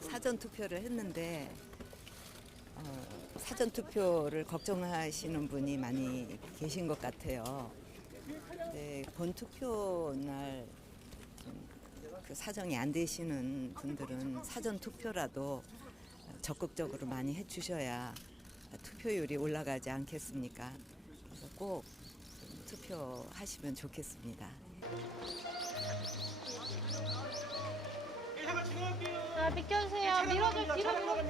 사전 투표를 했는데 어, 사전 투표를 걱정하시는 분이 많이 계신 것 같아요. 네, 본 투표 날 그 사정이 안 되시는 분들은 사전 투표라도 적극적으로 많이 해주셔야 투표율이 올라가지 않겠습니까? 그래서 꼭 투표하시면 좋겠습니다. 비켜주세요. 밀어줄 뒤로 밀어주세요.